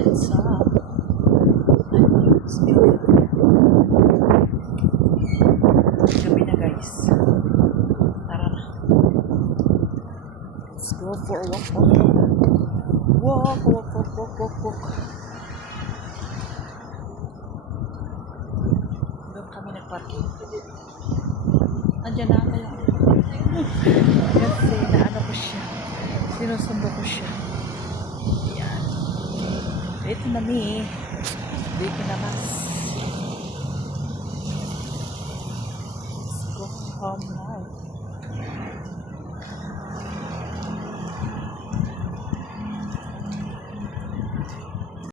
EDSA. It's beautiful. Gabi na guys. Tara na. Let's go for a walk. Walk. Doon kami nagparking. Andiyan na kayo. Kasi naano ko siya. Sinusundo ko siya. Yan. Ito na mi. Dito na mas. Let's go home now.